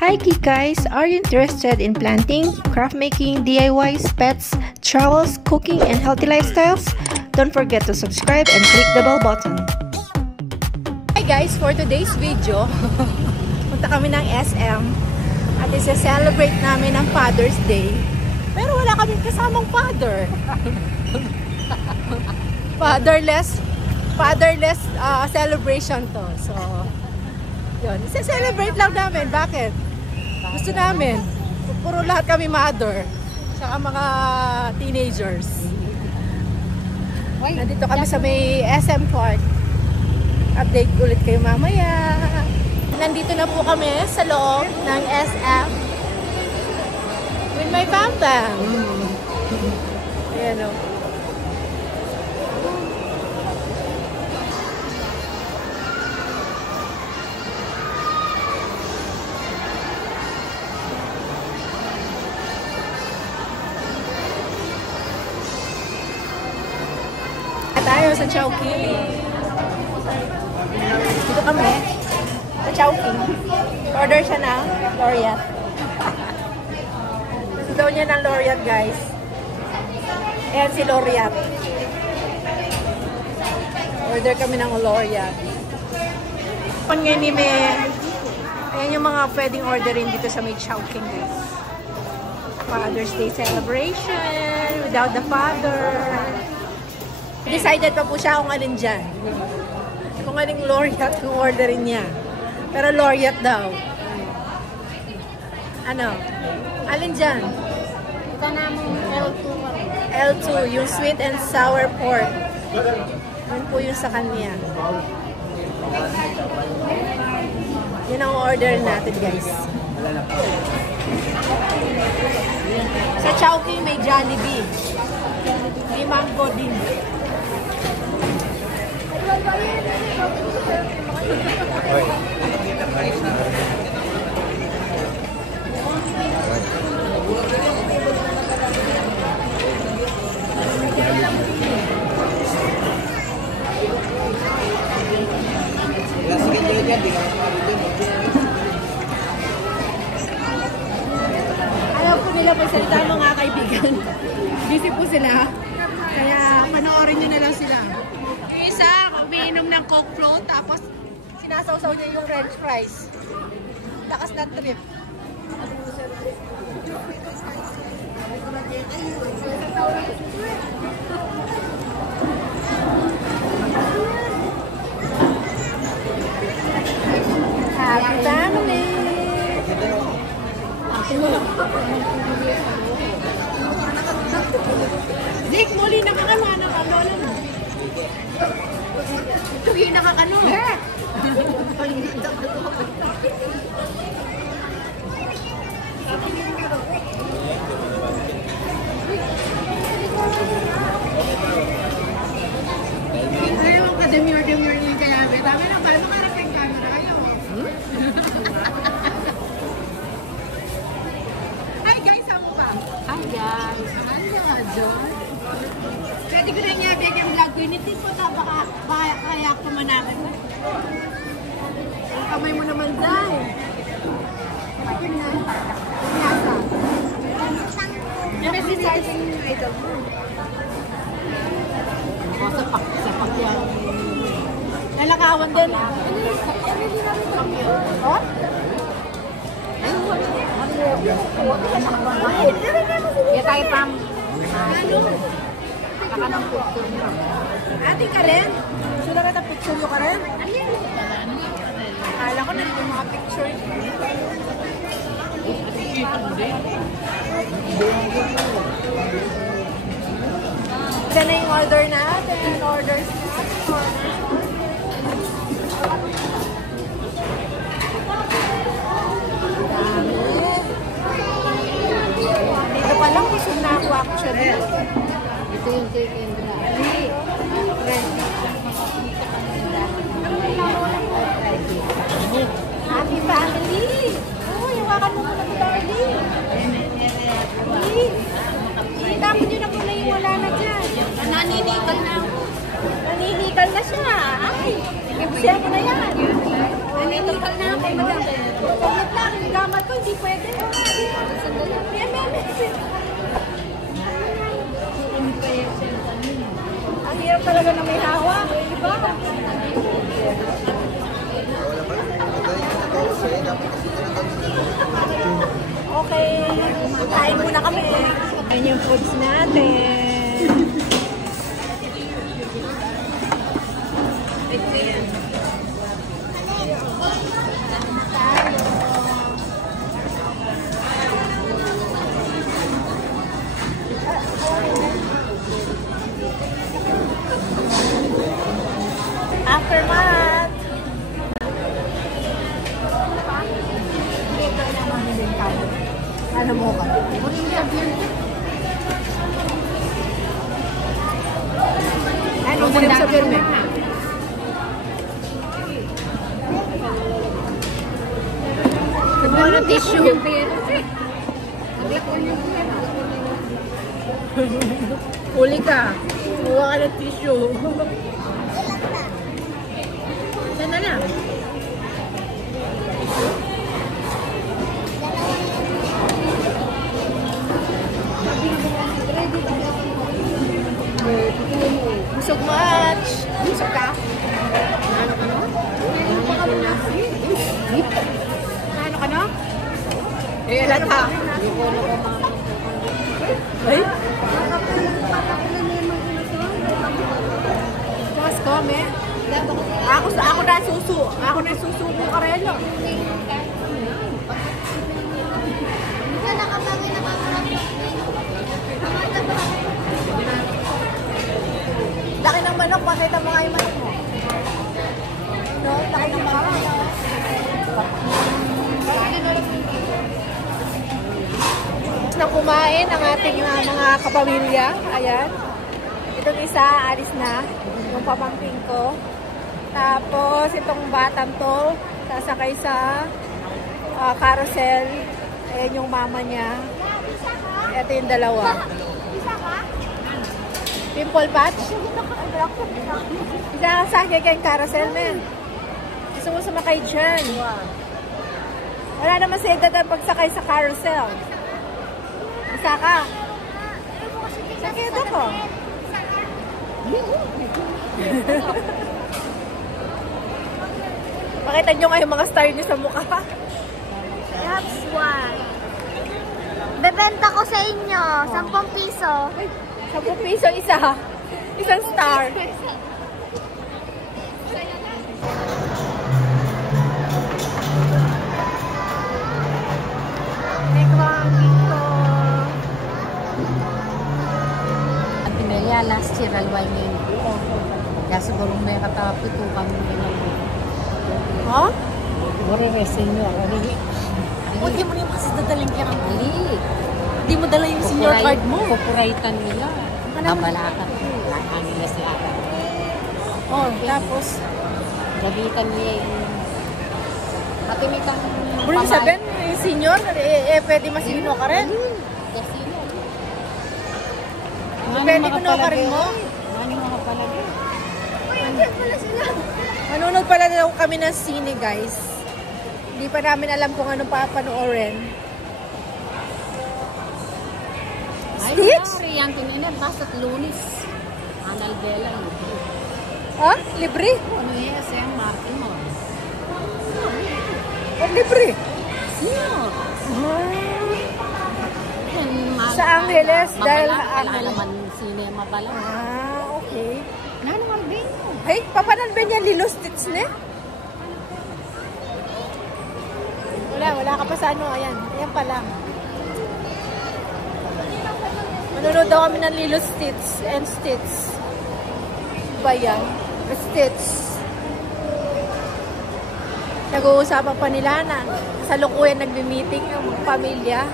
Hi guys, are you interested in planting, craft making, DIYs, pets, travels, cooking, and healthy lifestyles? Don't forget to subscribe and click the bell button. Hi guys, for today's video, punta kami ng SM at isa-celebrate namin ang Father's Day. Pero wala kaming kasamang father. Fatherless celebration to. So, yun. Isa-celebrate lang namin. Bakit? Gusto namin. Puro lahat kami mother. Saka mga teenagers. Nandito kami sa may SM Park. Update ulit kayo mamaya. Nandito na po kami sa loob ng SM with my pam-pam. Ayan o. Tayo sa Chowking. Dito kami sa Chowking. Order siya ng Laureate. Gusto daw niya ng Laureate, guys. Ayan si Laureate. Order kami ng Laureate. Ngayon ni ayan yung mga pwedeng orderin dito sa may Chowking, guys. Father's Day celebration without the father. Decided pa po siya kung alin dyan. Kung aling Laureate kung orderin niya. Pero Laureate daw. Ano? Alin dyan? Ito namin L2. L2, yung sweet and sour pork. Yun po yung sa kanya. Yun ang order natin, guys. Sa Chowking may Jollibee. May mango din. Alam po nila po salita mga kaibigan. Busy po sila. Kaya panoorin nyo na lang sila. Yung isa, umiinom ng Coke float, tapos sinasawsaw niya yung french fries. Lakas na trip. Happy family! Zeke, muli nakakano, lola na. Tugi nakakano. Ayaw ang kademure-demure niyo kaya. Tama lang, paano makarating camera kayo? Hi guys, saan mo pa? Hi guys. Ano, John? Pwede ko na niya bigyan yung vlog ko. Initin ko na baka kaya ko manakin. Ang kamay mo naman dahil. Pagin na. Pagnyasa. Yung sizing yung idol mo. Sapak yan. Nalakawan din. Oh? Kaya tayo pang Ano? Ate ka rin? Gusto na kita picture nyo ka rin? Akala ko na rin yung mga picture. Ito na yung order natin. Orders dito pa lang, gusto na ako actually. ito yung take and drive. Happy family! Uy, hawakan mo muna ito, darling. Itapon nyo na muna yung wala na dyan. Naninigal na. Naninigal na siya. Ay, ibigyan mo na yan. Tingnan natin. Huwag lang, gamat ko, hindi pwede. Ang hirap talaga na may hawak. Iba. Okay. Kain muna kami. Ayan yung foods natin. Ito yan. Aftermath. Ano mo ka? Ano mo rin sa firme? Ano tissue? Huli ka. Kuha ka ng tissue. Saan na? Busog much. Busog ka? Ano ka na? Eh, lata. Ay? Mas kami. Ako na susu. Ako na susu ko karelo. Laki ng manok, pakita mo nga yung manok mo. No, laki ng manok. Nang kumain ang ating mga kapamilya. Ayan. Itong isa, alis na. Yung pamangking ko. Tapos, itong batang to, sasakay sa carousel. Ayan yung mama niya. Ito yung dalawa. Pimple patch? Isa ka sakay kayong carousel, men. Gusto mo sumakay dyan. Wala naman sa edad ang pagsakay sa carousel. Isa ka. Sakay ito ko. Pakita nyo nga yung mga star nyo sa mukha. That's why. Bebenta ko sa inyo, 10 piso. 10 piso isa. Isang star. Pinaya last year alway ngayon. Kaya siguro may katapo ito kami ngayon. Ha? Siguro resin nyo ako. Hindi mo rin kasi dadaling kaya ng Dali. Hindi mo dala yung senior card mo. Pupuraitan nila. Kabalakan ko. Lahan nila si Ata. Oh, tapos Gabitan niya yung patimitan. Bring sabihin, yung senior, pwede masino ka rin. Kasi yun. Pwede kuno ka rin mo. Ano mga palagi? Manunod pala daw kami ng sine, guys. Hindi pa namin alam kung anong papanoorin. Stitch? Ay, yan tinina. Basta't Lunis. Anal Bella. Ha? Libre? Ano yan? Siya ang market mo. Oh, libre? Sino? Sa Angeles, dahil Malalaman cinema pala. Okay. Nanuwal din mo. Hey, papanan ba niya Lilo Stitch ne? Wala ka pa sa ano, ayan. Ayan pa lang. Manunod daw kami ng Lilo Stitch and Stitch. Ba yan? Stitch. Nag-uusapan pa nila na sa lukuyan nagbi-meeting yung pamilya.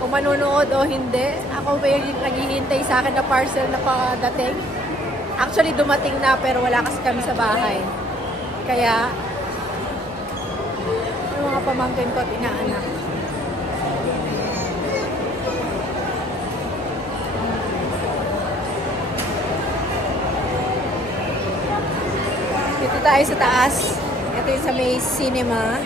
Kung manunood o hindi. Ako may naghihintay sa akin na parcel na padating. Actually, dumating na pero wala kasi kami sa bahay. Kaya, yung mga pamangkin ko at inaanak. Dito tayo sa taas. Ito yung sa may cinema.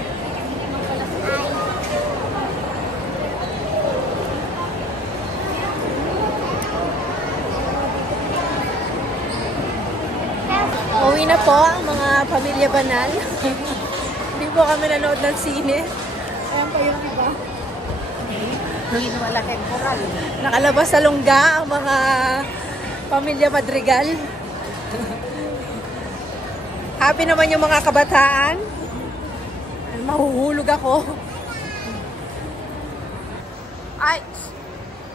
Uwi na po ang mga pamilya banal. Hindi po kami nanood ng sine. Ayan pa yung iba. Malaking koral. Nakalabas sa lungga ang mga pamilya Madrigal. Happy naman yung mga kabataan. Mahuhulog ako. Ay,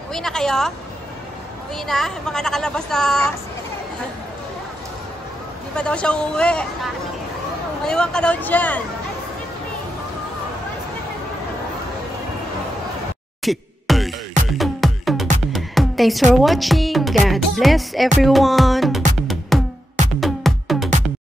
uwi na kayo? Uwi na? Yung mga nakalabas na... Hindi pa daw siya uuwi. Maliwan ka daw dyan. Thanks for watching. God bless everyone.